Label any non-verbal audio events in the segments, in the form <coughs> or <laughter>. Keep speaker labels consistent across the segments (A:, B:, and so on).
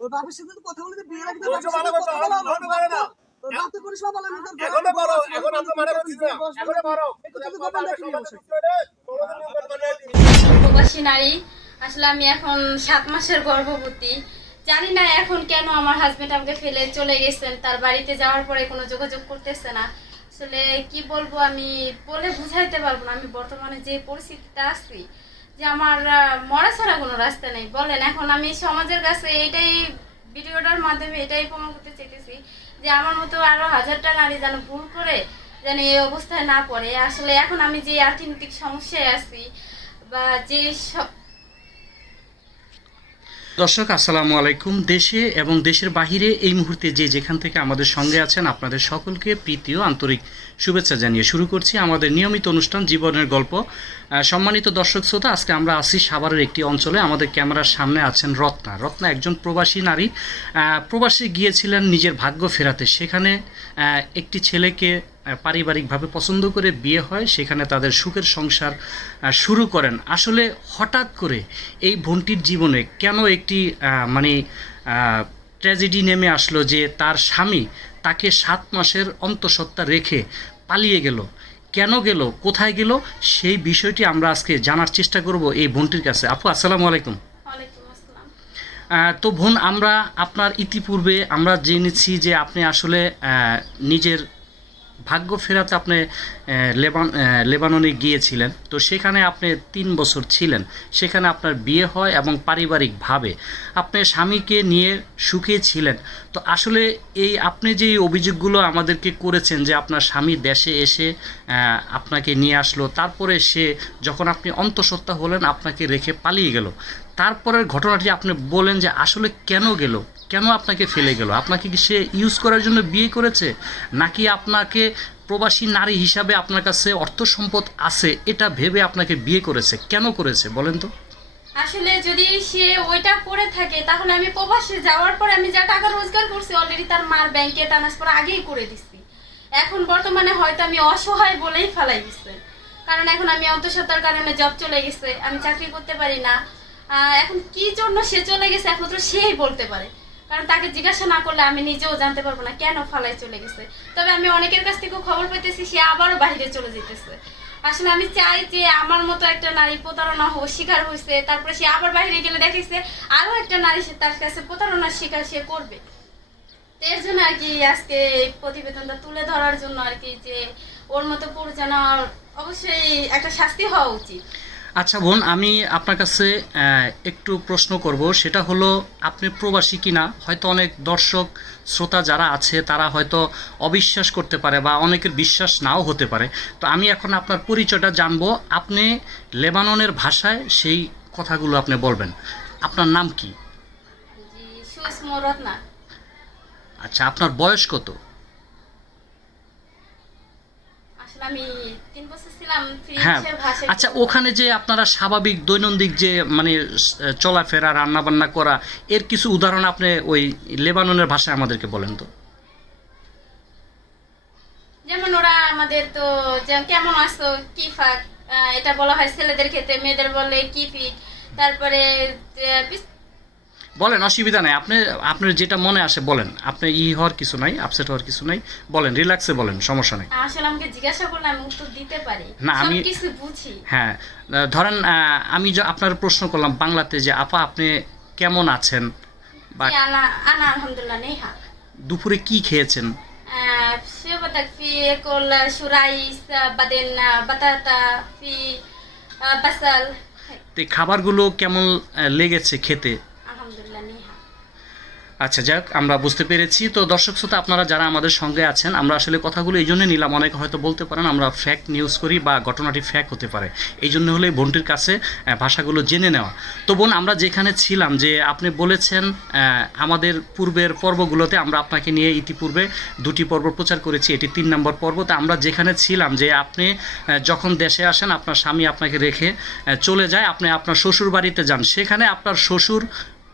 A: ওর বাপের সাথে তো কথা বলে বিয়ে
B: পারে না।
A: বাবা
B: এখনও করো, এখন আমরা মানা করছি না। এখনও করো।
A: একটু তো গোপাল
C: প্রবাসী নারী আসলে আমি এখন সাত মাসের গর্ভবতী। জানি না এখন কেন আমার হাজবেন্ড আমাকে ফেলে চলে গেছেন, তার বাড়িতে যাওয়ার পরে কোনো যোগাযোগ করতেছে না। আসলে কি বলব আমি বলে বুঝাইতে পারব না। আমি বর্তমানে যে পরিস্থিতিতে আছি, যে আমার মরা ছাড়া কোনো রাস্তা নেই। বলেন, এখন আমি সমাজের কাছে এইটাই ভিডিওটার মাধ্যমে এটাই প্রমাণ করতে চাইতেছি যে আমার মতো আরও হাজারটা নারী যেন ভুল করে, যেন এই অবস্থায় না পড়ে। আসলে এখন আমি যে অর্থনৈতিক সমস্যায় আছি
D: দর্শক, আসসালামু আলাইকুম। দেশে এবং দেশের বাহিরে এই মুহূর্তে যে যেখান থেকে আমাদের সঙ্গে আছেন, আপনাদের সকলকে প্রীতি ও আন্তরিক শুভেচ্ছা জানিয়ে শুরু করছি আমাদের নিয়মিত অনুষ্ঠান জীবনের গল্প। সম্মানিত দর্শক শ্রোতা, আজকে আমরা আসি সাভারের একটি অঞ্চলে। আমাদের ক্যামেরার সামনে আছেন রত্না। রত্না একজন প্রবাসী নারী। প্রবাসী গিয়েছিলেন নিজের ভাগ্য ফেরাতে। সেখানে একটি ছেলেকে পারিবারিকভাবে পছন্দ করে বিয়ে হয় সেখানে তাদের সুখের সংসার শুরু করেন। আসলে হঠাৎ করে এই বোনটির জীবনে কেন একটি মানে ট্র্যাজেডি নেমে আসলো যে তার স্বামী তাকে সাত মাসের অন্তঃসত্ত্বা রেখে পালিয়ে গেল? কেন গেল? কোথায় গেল? সেই বিষয়টি আমরা আজকে জানার চেষ্টা করব এই বোনটির কাছে। আপু আসসালামু আলাইকুম। তো বোন আমরা আপনার ইতিপূর্বে আমরা জেনেছি যে আপনি আসলে নিজের ভাগ্য ফেরাতে আপনি লেবান লেবাননে গিয়েছিলেন। তো সেখানে আপনি তিন বছর ছিলেন। সেখানে আপনার বিয়ে হয় এবং পারিবারিকভাবে আপনি স্বামীকে নিয়ে সুখে ছিলেন। তো আসলে এই আপনি যে অভিযোগগুলো আমাদেরকে করেছেন যে আপনার স্বামী দেশে এসে আপনাকে নিয়ে আসলো, তারপরে সে যখন আপনি অন্তঃসত্ত্বা হলেন, আপনাকে রেখে পালিয়ে গেল। তারপরের ঘটনাটি আপনি বলেন যে আসলে কেন গেল? কেন আপনাকে ফেলে গেল? আপনাকে কি সে ইউজ করার জন্য বিয়ে করেছে? নাকি আপনাকে প্রবাসী নারী হিসাবে আপনার কাছে অর্থ সম্পদ আছে, এটা ভেবে আপনাকে বিয়ে করেছে? কেন করেছে, বলেন তো।
C: আসলে যদি সে ওইটা করে থাকে, তাহলে আমি প্রবাসে যাওয়ার পর আমি যা টাকা রোজগার করছি অলরেডি তার মার ব্যাংকে ট্রান্সফার আগেই করে দিচ্ছি এখন বর্তমানে হয়তো আমি অসহায় বলেই ফেলাই দিচ্ছে কারণ এখন আমি অন্তঃসত্ত্বার কারণে জব চলে গেছে, আমি চাকরি করতে পারি না। এখন কি জন্য সে চলে গেছে, একমাত্র সেই বলতে পারে। কারণ তাকে জিজ্ঞাসা না করলে আমি নিজেও জানতে পারব না কেন ফালাই চলে গেছে। তবে আমি অনেকের কাছ থেকেও খবর পেতেছি সে আবারও বাইরে চলে যেতেছে আসলে আমি চাই যে আমার মতো একটা নারী প্রতারণা হোক শিকার হয়েছে তারপরে সে আবার বাইরে গেলে দেখেছে আরও একটা নারী সে তার কাছে প্রতারণার শিকার সে করবে। এর জন্য আর কি আজকে প্রতিবেদনটা তুলে ধরার জন্য আর কি যে ওর মতো পরিচালনার অবশ্যই একটা শাস্তি হওয়া উচিত।
D: আচ্ছা বোন আমি আপনার কাছে একটু প্রশ্ন করব। সেটা হলো আপনি প্রবাসী কিনা? হয়তো অনেক দর্শক শ্রোতা যারা আছে তারা হয়তো অবিশ্বাস করতে পারে বা অনেকের বিশ্বাস নাও হতে পারে। তো আমি এখন আপনার পরিচয়টা জানব। আপনি লেবাননের ভাষায় সেই কথাগুলো আপনি বলবেন। আপনার নাম কি? আচ্ছা আপনার বয়স কত
C: আসলে আমি তিন বছর ছিলাম
D: হ্যাঁ
C: ফ্রিন্সের ভাষায়
D: আচ্ছা ওখানে যে আপনারা স্বাভাবিক দৈনন্দিন যে মানে চলাফেরা রান্নাবান্না করা এর কিছু উদাহরণ আপনি ওই লেবাননের ভাষায় আমাদেরকে বলেন তো।
C: যেমন ওরা আমাদের তো কেমন আছো কি ফাঁক এটা বলা হয় ছেলেদের ক্ষেত্রে মেয়েদের বলে কি ফিট তারপরে
D: বলেন অসুবিধা নাই আপনি আপনার যেটা মনে আসে বলেন আপনি ই হওয়ার কিছু নাই আপসেট হওয়ার কিছু নাই বলেন রিল্যাক্সে বলেন সমস্যা নেই
C: আসলে আমাকে জিজ্ঞাসা করলে আমি উত্তর দিতে পারি
D: না, আমি-
C: কিছু বুঝি
D: হ্যাঁ আহ, ধরেন আহ, আমি যে আপনার প্রশ্ন করলাম বাংলাতে যে আপা আপনি কেমন আছেন বা
C: জি, আনা আনা আলহামদুলিল্লাহ নেহা
D: দুপুরে কি খেয়েছেন
C: آه، في بدك في كل شو رايس آه، بعدين آه، بطاطا في آه، بصل
D: তো এই খাবারগুলো কেমন আহ, লেগেছে খেতে
C: الحمد لله نيها
D: আচ্ছা যাক, আমরা বুঝতে পেরেছি। তো দর্শক শ্রোতা, আপনারা যারা আমাদের সঙ্গে আছেন, আমরা আসলে কথাগুলো এই জন্য নিলাম। অনেকে হয়তো বলতে পারেন, আমরা ফ্যাক নিউজ করি বা ঘটনাটি ফ্যাক হতে পারে। এই জন্য হলে বোনটির কাছে ভাষাগুলো জেনে নেওয়া। তো বোন, আমরা যেখানে ছিলাম, যে আপনি বলেছেন আমাদের পূর্বের পর্বগুলোতে আমরা আপনাকে নিয়ে ইতিপূর্বে দুটি পর্ব প্রচার করেছি। এটি তিন নম্বর পর্ব। তো আমরা যেখানে ছিলাম, যে আপনি যখন দেশে আসেন, আপনার স্বামী আপনাকে রেখে চলে যায়। আপনি আপনার শ্বশুর বাড়িতে যান। সেখানে আপনার শ্বশুর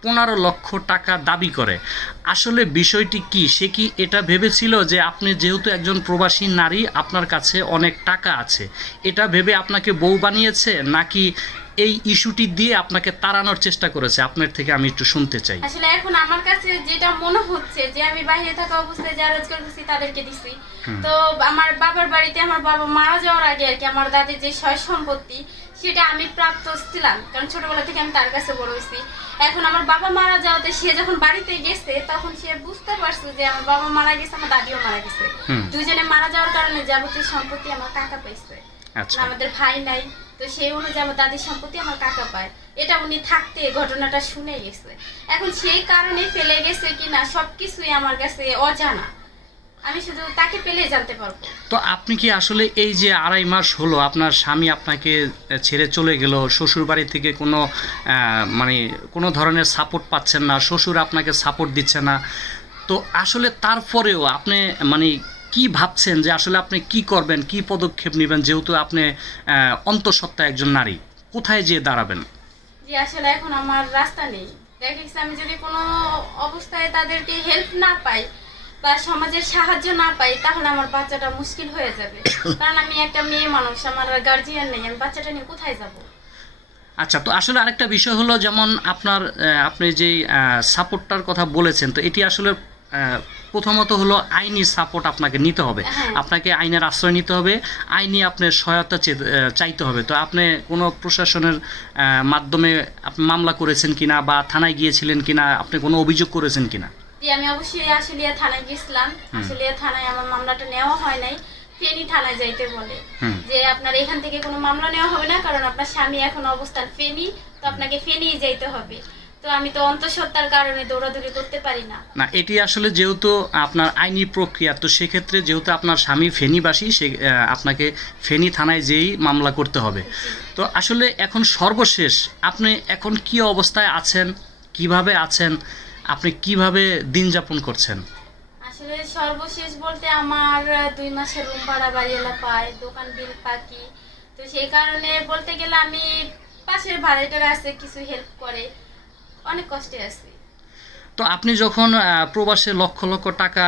D: পনেরো লক্ষ টাকা দাবি করে। আসলে বিষয়টি কি? সে কি এটা ভেবেছিল যে আপনি যেহেতু একজন প্রবাসী নারী, আপনার কাছে অনেক টাকা আছে? এটা ভেবে আপনাকে বউ বানিয়েছে? নাকি এই ইস্যুটি দিয়ে আপনাকে তাড়ানোর চেষ্টা করেছে। আপনার থেকে আমি একটু শুনতে চাই।
C: আসলে এখন আমার কাছে যেটা মনে হচ্ছে যে আমি বাইরে থাকা অবস্থায় যা রোজগার করছি তাদেরকে দিছি। তো আমার বাবার বাড়িতে আমার বাবা মারা যাওয়ার আগে আর কি আমার দাদির যে সয় সম্পত্তি সেটা আমি প্রাপ্ত ছিলাম। কারণ ছোটবেলা থেকে আমি তার কাছে বড় হয়েছি। এখন আমার বাবা মারা যাওয়াতে সে যখন বাড়িতে গেছে তখন সে বুঝতে পারছে যে আমার বাবা মারা গেছে আমার দাদিও মারা গেছে। দুজনে মারা যাওয়ার কারণে যাবতীয় সম্পত্তি আমার কাকা পাইছে। আমাদের ভাই নাই। তো সেই অনুযায়ী আমার দাদির সম্পত্তি আমার কাকা পায়। এটা উনি থাকতে ঘটনাটা শুনে গেছে। এখন সেই কারণে ফেলে গেছে কিনা সবকিছুই আমার কাছে অজানা। আমি শুধু তাকে পেলে জানতে পারব।
D: তো আপনি কি আসলে এই যে আড়াই মাস হলো আপনার স্বামী আপনাকে ছেড়ে চলে গেল শ্বশুর বাড়ি থেকে কোনো মানে কোনো ধরনের সাপোর্ট পাচ্ছেন না শ্বশুর আপনাকে সাপোর্ট দিচ্ছে না। তো আসলে তারপরেও আপনি মানে কি ভাবছেন যে আসলে আপনি কি করবেন কি পদক্ষেপ নেবেন যেহেতু আপনি অন্তঃসত্ত্বা একজন নারী? কোথায় যেয়ে দাঁড়াবেন?
C: যে আসলে এখন আমার রাস্তা নেই। দেখা গেছে আমি যদি কোনো অবস্থায় তাদেরকে হেল্প না পাই বা সমাজের সাহায্য না পাই তাহলে আমার বাচ্চাটা মুশকিল হয়ে যাবে। <coughs> কারণ আমি একটা মেয়ে মানুষ আমার গার্জিয়ান নেই আমি বাচ্চাটা নিয়ে কোথায় যাব?
D: আচ্ছা তো আসলে আরেকটা বিষয় হলো যেমন আপনার আপনি যেই সাপোর্টটার কথা বলেছেন তো এটি আসলে প্রথমত হলো আইনি সাপোর্ট আপনাকে নিতে হবে।
C: হ্যাঁ।
D: আপনাকে আইনের আশ্রয় নিতে হবে। আইনি আপনার সহায়তা চাইতে হবে। তো আপনি কোনো প্রশাসনের মাধ্যমে আপনি মামলা করেছেন কিনা বা থানায় গিয়েছিলেন কিনা আপনি কোনো অভিযোগ করেছেন কিনা?
C: আমি অবশ্যই আশুলিয়া থানায় গেছিলাম। আশুলিয়া থানায় আমার মামলাটা নেওয়া হয় নাই। ফেনী থানায় যাইতে বলে। যে আপনার এখান থেকে কোনো মামলা নেওয়া হবে না কারণ আপনার স্বামী এখন অবস্থান ফেনী তো আপনাকে ফেনী যাইতে হবে। তো আমি তো অন্তঃসত্ত্বার কারণে দৌড়াদৌড়ি করতে পারি না।
D: না এটি আসলে যেহেতু আপনার আইনি প্রক্রিয়া তো সেক্ষেত্রে যেহেতু আপনার স্বামী ফেনীবাসী সে আপনাকে ফেনী থানায় যেয়েই মামলা করতে হবে। তো আসলে এখন সর্বশেষ আপনি এখন কি অবস্থায় আছেন কীভাবে আছেন আপনি কীভাবে দিন যাপন করছেন?
C: আসলে সর্বশেষ বলতে আমার দুই মাসের রুম ভাড়া বাড়িওয়ালা পায় দোকান বিল পাকি তো সেই কারণে বলতে গেলে আমি পাশের ভাড়াটার আছে কিছু হেল্প করে। অনেক কষ্টে আছি।
D: তো আপনি যখন প্রবাসে লক্ষ লক্ষ টাকা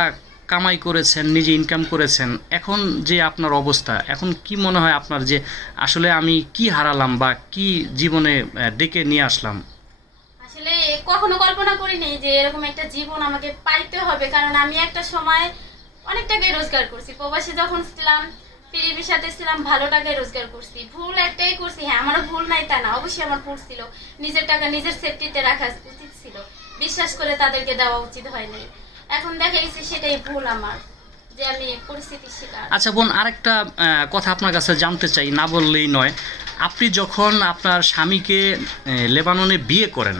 D: কামাই করেছেন নিজে ইনকাম করেছেন এখন যে আপনার অবস্থা এখন কি মনে হয় আপনার যে আসলে আমি কি হারালাম বা কি জীবনে ডেকে নিয়ে আসলাম?
C: আসলে কখনো কল্পনা করিনি যে এরকম একটা জীবন আমাকে পাইতে হবে কারণ আমি একটা সময় অনেক টাকায় রোজগার করছি। প্রবাসী যখন ছিলাম পৃথিবীর সাথে ছিলাম, ভালো টাকায় রোজগার করছি, ভুল একটাই করছি। হ্যাঁ আমারও ভুল নাই তা না, অবশ্যই আমার ভুল ছিল। নিজের টাকা নিজের সেফটিতে রাখা উচিত ছিল। বিশ্বাস করে তাদেরকে দেওয়া উচিত হয়নি। এখন দেখা গেছে সেটাই ভুল আমার, যে আমি পরিস্থিতির শিকার।
D: আচ্ছা বোন, আরেকটা কথা আপনার কাছে জানতে চাই, না বললেই নয়। আপনি যখন আপনার স্বামীকে লেবাননে বিয়ে করেন,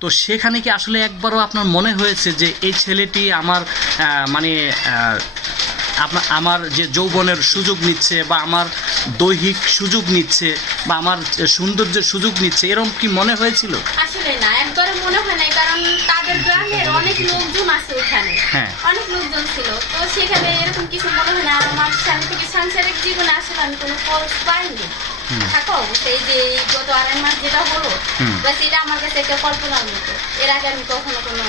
D: তো সেখানে কি আসলে একবারও আপনার মনে হয়েছে যে এই ছেলেটি আমার মানে আমার যে যৌবনের সুযোগ নিচ্ছে বা আমার দৈহিক সুযোগ নিচ্ছে বা আমার সৌন্দর্যের সুযোগ নিচ্ছে এরকম কি মনে হয়েছিল?
C: আসলে না একবারও মনে হয় নাই কারণ তাদের গ্রামের অনেক লোকজন আছে ওখানে।
D: হ্যাঁ।
C: অনেক লোকজন ছিল। তো সেখানে এরকম কিছু মনে হয় না আর আমার স্বামী থেকে সাংসারিক জীবনে আসলে আমি কোনো ফলস পাইনি। থাকা এই যে গত আড়াই মাস যেটা হলো আমার কাছে একটা কল্পনার মতো। এর আগে আমি কখনো কোনো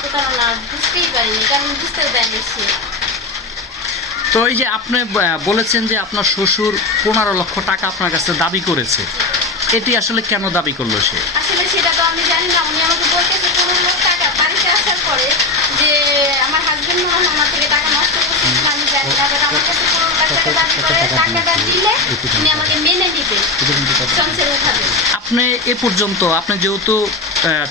C: প্রতারণা বুঝতেই পারিনি কারণ বুঝতে দেয়নি সে।
D: তো এই যে আপনি বলেছেন যে আপনার শ্বশুর পনেরো লক্ষ টাকা আপনার কাছে দাবি করেছে। এটি আসলে কেন দাবি করল সে?
C: আসলে সেটা তো আমি জানি না। উনি আমাকে বলতেছে পনেরো লাখ টাকা। বাড়িতে আসার পরে যে আমার হাজবেন্ড মনে আমার থেকে টাকা নষ্ট করতেছিল আমি জানি না বাট আমার কাছে পনেরো লাখ টাকা দাবি করে টাকাটা দিলে উনি আমাকে মেনে নিবে সংসারে
D: আপনি এ পর্যন্ত আপনি যেহেতু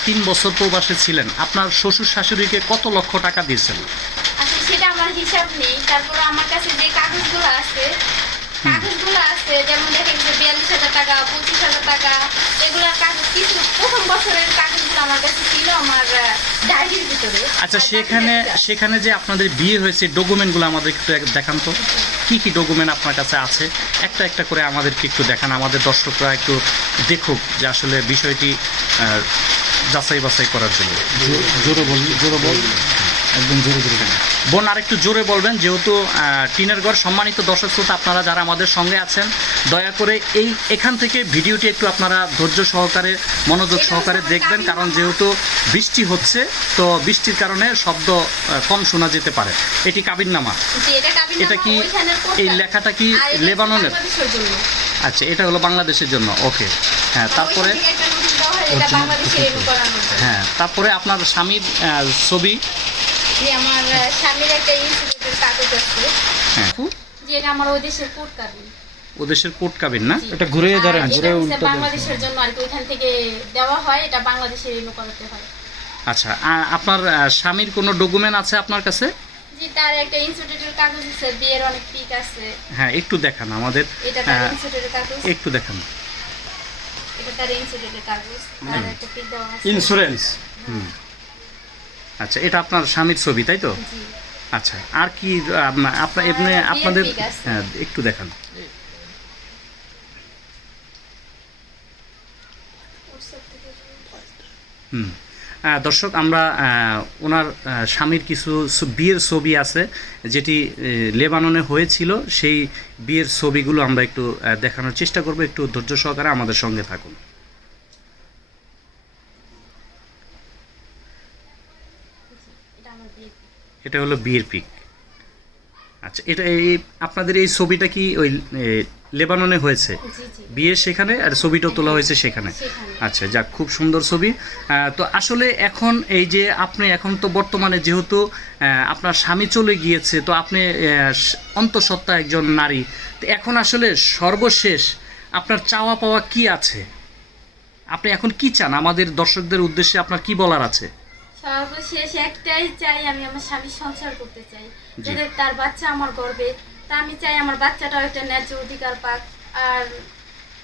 D: তিন বছর প্রবাসে ছিলেন আপনার শ্বশুর শাশুড়িকে কত লক্ষ টাকা দিয়েছেন?
C: হিসাব নেই। তারপরে আমার কাছে যে কাগজগুলো আছে কাগজগুলো আছে যেমন দেখেন যে বিয়াল্লিশ হাজার টাকা পঁচিশ হাজার টাকা এগুলোর কাগজ কিছু প্রথম বছরের কাগজগুলো আমার কাছে ছিল আমার বাড়ির ভিতরে।
D: আচ্ছা সেখানে সেখানে যে আপনাদের বিয়ে হয়েছে ডকুমেন্টগুলো আমাদের একটু দেখান তো। কি কি ডকুমেন্ট আপনার কাছে আছে? একটা একটা করে আমাদেরকে একটু দেখান আমাদের দর্শকরা একটু দেখুক যে আসলে বিষয়টি যাচাই বাছাই করার জন্য।
E: জোরে বল জোরে বল একদম জোরে জোরে
D: বোন আর একটু জোরে বলবেন যেহেতু টিনের ঘর সম্মানিত দর্শক শ্রোতা আপনারা যারা আমাদের সঙ্গে আছেন দয়া করে এই এখান থেকে ভিডিওটি একটু আপনারা ধৈর্য সহকারে মনোযোগ সহকারে দেখবেন কারণ যেহেতু বৃষ্টি হচ্ছে তো বৃষ্টির কারণে শব্দ কম শোনা যেতে পারে। এটি কাবিননামা।
C: এটা
D: কি এই লেখাটা কি লেবাননের? আচ্ছা এটা হলো বাংলাদেশের জন্য ওকে। হ্যাঁ তারপরে।
C: হ্যাঁ
D: তারপরে আপনার স্বামীর ছবি
C: আমার স্বামীর একটা ইনস্টিটিউটের কাগজ আছে।
D: হ্যাঁ।
C: যে এটা আমার ওই দেশের কোড কাবিন
D: ও দেশের কোট কাবিন না?
E: এটা ঘুরে
C: এটা
E: ঘুরে উল্টো
C: বাংলাদেশের জন্য আর কি ওইখান থেকে দেওয়া হয় এটা বাংলাদেশে রেনু করাতে হয়।
D: আচ্ছা আপনার স্বামীর কোনো ডকুমেন্ট আছে আপনার কাছে?
C: জি তার একটা ইনস্টিটিউটের কাগজ আছে বিয়ের অনেক পিক আছে।
D: হ্যাঁ একটু দেখান আমাদের।
C: এটা তার
D: হ্যাঁ,
C: ইনস্টিটিউটের কাগজ।
D: একটু দেখান।
C: এটা তার ইনস্টিটিউটের কাগজ আর একটা পিক দেওয়া আছে।
E: ইন্স্যুরেন্স
D: আচ্ছা এটা আপনার স্বামীর ছবি তাই তো? আচ্ছা আর কি আপনার এমনি আপনাদের। হ্যাঁ একটু দেখান। হুম। দর্শক আমরা ওনার স্বামীর কিছু বিয়ের ছবি আছে যেটি লেবাননে হয়েছিল সেই বিয়ের ছবিগুলো আমরা একটু দেখানোর চেষ্টা করব একটু ধৈর্য সহকারে আমাদের সঙ্গে থাকুন
C: এটা আমার বিয়ে
D: এটা হলো বিয়ের পিক। আচ্ছা এটা এই আপনাদের এই ছবিটা কি ওই লেবাননে হয়েছে?
C: জি জি।
D: বিয়ে সেখানে আর ছবিটাও তোলা হয়েছে সেখানে। আচ্ছা যাক খুব সুন্দর ছবি। তো আসলে এখন এই যে আপনি এখন তো বর্তমানে যেহেতু আপনার স্বামী চলে গিয়েছে তো আপনি অন্তঃসত্ত্বা একজন নারী তো এখন আসলে সর্বশেষ আপনার চাওয়া পাওয়া কি আছে? আপনি এখন কি চান? আমাদের দর্শকদের উদ্দেশ্যে আপনার কি বলার আছে?
C: সর্বশেষ একটাই চাই আমি আমার স্বামীর সংসার করতে চাই। যদি তার বাচ্চা আমার গর্বে তা আমি চাই আমার বাচ্চাটাও একটা ন্যায্য অধিকার পাক। আর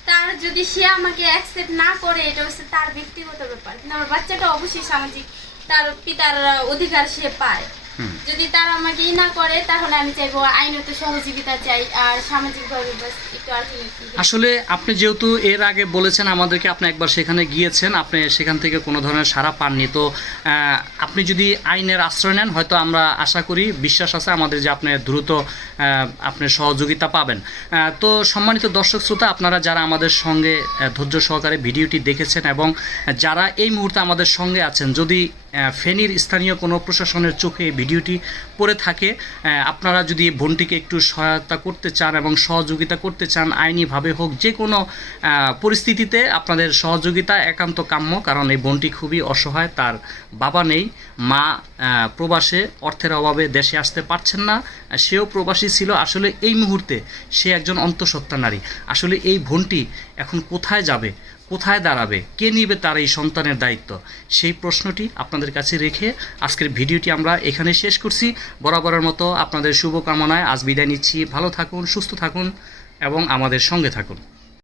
C: তার যদি সে আমাকে অ্যাকসেপ্ট না করে এটা হচ্ছে তার ব্যক্তিগত ব্যাপার। কিন্তু আমার বাচ্চাটা অবশ্যই সামাজিক তার পিতার অধিকার সে পায়। যদি তারা আমাকে ই না করে, তাহলে আমি চাইব আইনত সহযোগিতা চাই আর সামাজিকভাবে একটু
D: আসলে আপনি যেহেতু এর আগে বলেছেন আমাদেরকে আপনি একবার সেখানে গিয়েছেন, আপনি সেখান থেকে কোনো ধরনের সাড়া পাননি। তো আপনি যদি আইনের আশ্রয় নেন, হয়তো আমরা আশা করি, বিশ্বাস আছে আমাদের যে আপনি দ্রুত আপনি সহযোগিতা পাবেন। তো সম্মানিত দর্শক শ্রোতা, আপনারা যারা আমাদের সঙ্গে ধৈর্য সহকারে ভিডিওটি দেখেছেন এবং যারা এই মুহূর্তে আমাদের সঙ্গে আছেন, যদি ফেনীর স্থানীয় কোনো প্রশাসনের চোখে ভিডিওটি পড়ে থাকে। আপনারা যদি বোনটিকে একটু সহায়তা করতে চান এবং সহযোগিতা করতে চান, আইনিভাবে হোক, যে কোনো পরিস্থিতিতে আপনাদের সহযোগিতা একান্ত কাম্য, কারণ এই বোনটি খুবই অসহায়, তার বাবা নেই, মা প্রবাসে অর্থের অভাবে দেশে আসতে পারছেন না, সেও প্রবাসী ছিল। আসলে এই মুহূর্তে সে একজন অন্তঃসত্ত্বা নারী। আসলে এই বোনটি এখন কোথায় যাবে? কোথায় দাঁড়াবে? কে নিবে তার এই সন্তানের দায়িত্ব? সেই প্রশ্নটি আপনাদের কাছে রেখে আজকের ভিডিওটি আমরা এখানে শেষ করছি। বরাবরের মতো আপনাদের শুভকামনায় আজ বিদায় নিচ্ছি। ভালো থাকুন, সুস্থ থাকুন এবং আমাদের সঙ্গে থাকুন।